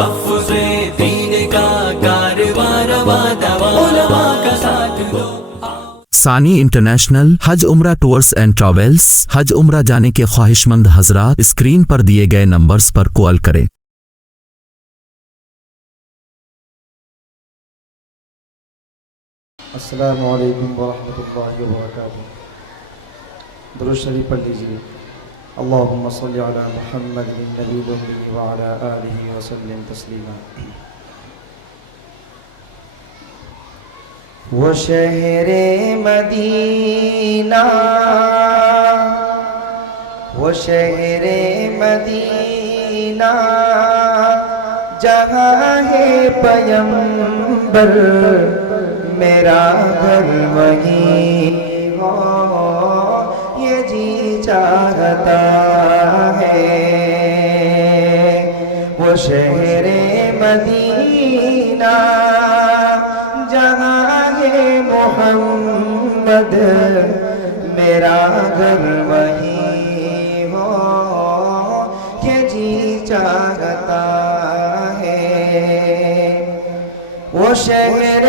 تحفظ دین کا کارواں رواں دواں، علماء کا ساتھ دو۔ ثانی انٹرنیشنل حج عمرہ ٹورز اینڈ ٹریولز۔ حج عمرہ جانے کے خواہش مند حضرات اسکرین پر دیے گئے نمبرز پر کال کریں۔ السلام علیکم ورحمۃ اللہ وبرکاتہ۔ درود شریف پڑھ لیجیے۔ اللہم صلی علی محمد النبی الأمی وعلی آلہ وسلم تسلیما۔ وہ شہر مدینہ، وہ شہر مدینہ جہاں ہے پیمبر، میرا گھر وہیں ہو یہ جی چاہتا ہے۔ وہ شہر مدینہ جہاں ہے محمد، میرا گھر وہیں ہو یہ جی چاہتا ہے۔ وہ شہر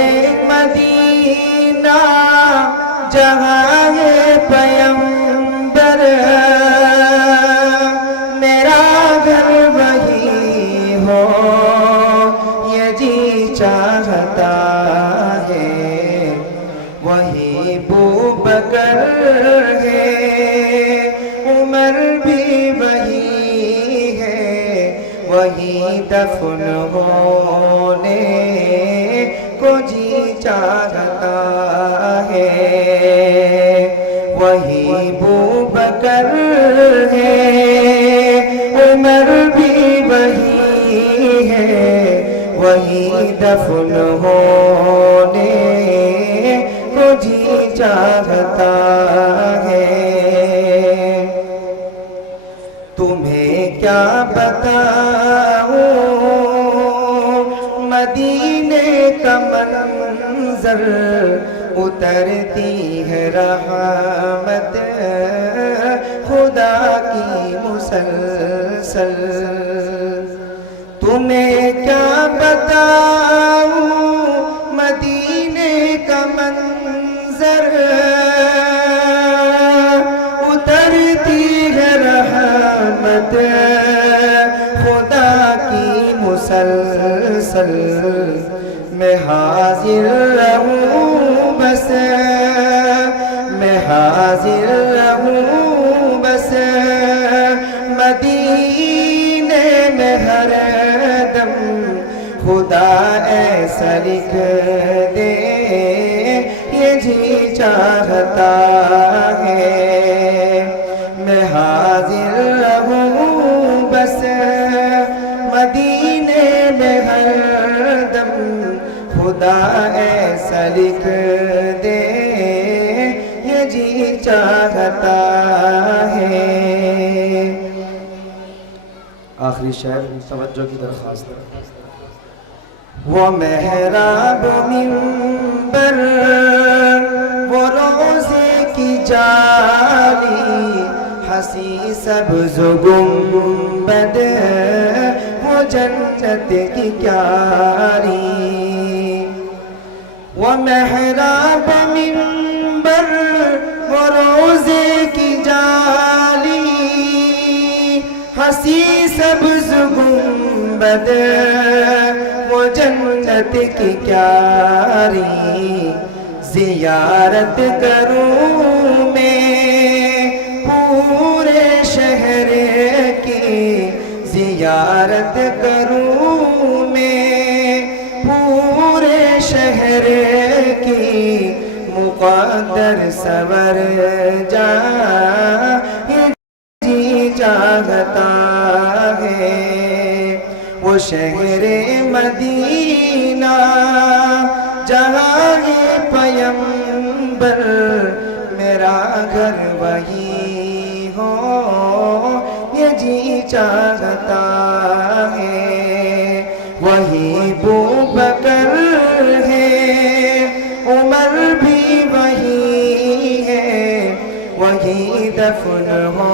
مدینہ جہاں ہے پیمبر، میرا گھر وہی ہو یہ جی چاہتا ہے۔ وہی ابوبکر ہے، عمر بھی وہی ہے، وہی دفن ہونے کو جی چاہتا ہے۔ وہی ابوبکر ہے، عمر بھی وہی ہے، وہی دفن ہونے کو جی چاہتا ہے۔ تمہیں کیا بتاؤں مدینے کا منظر، اترتی ہے رحمت خدا کی مسلسل۔ تمہیں کیا بتاؤں مدینے کا منظر، اترتی ہے رحمت خدا کی مسلسل۔ میں حاضر رہوں بس، میں حاضر رہوں بس مدینے میں ہر دم، خدا ایسا لکھ دے یہ جی چاہتا ہے۔ میں حاضر رہوں بس مدینے میں ہر دم، خدا ایسا لکھ دے یہ جی چاہتا ہے۔ آخری شعر توجہ کی درخواست ہے۔ وہ محراب منبر، وہ روزے کی جالی، حسی سبز گنبد وہ جنت کی کیاری۔ وہ محراب منبر، وہ روزے کی جالی، حسی سبز گنبد وہ جنت کی کیاری۔ زیارت کروں میں پورے شہر کی، زیارت کروں میں پورے شہر کی، مقدر سور جا یہ جی چاہتا ہے۔ وہ شہر مدینہ جہاں ہے پیمبر، میرا گھر وہی ہو یہ جی چاہتا ہے۔ وہی ابوبکر ہے، عمر بھی وہی ہے، وہی دفن ہو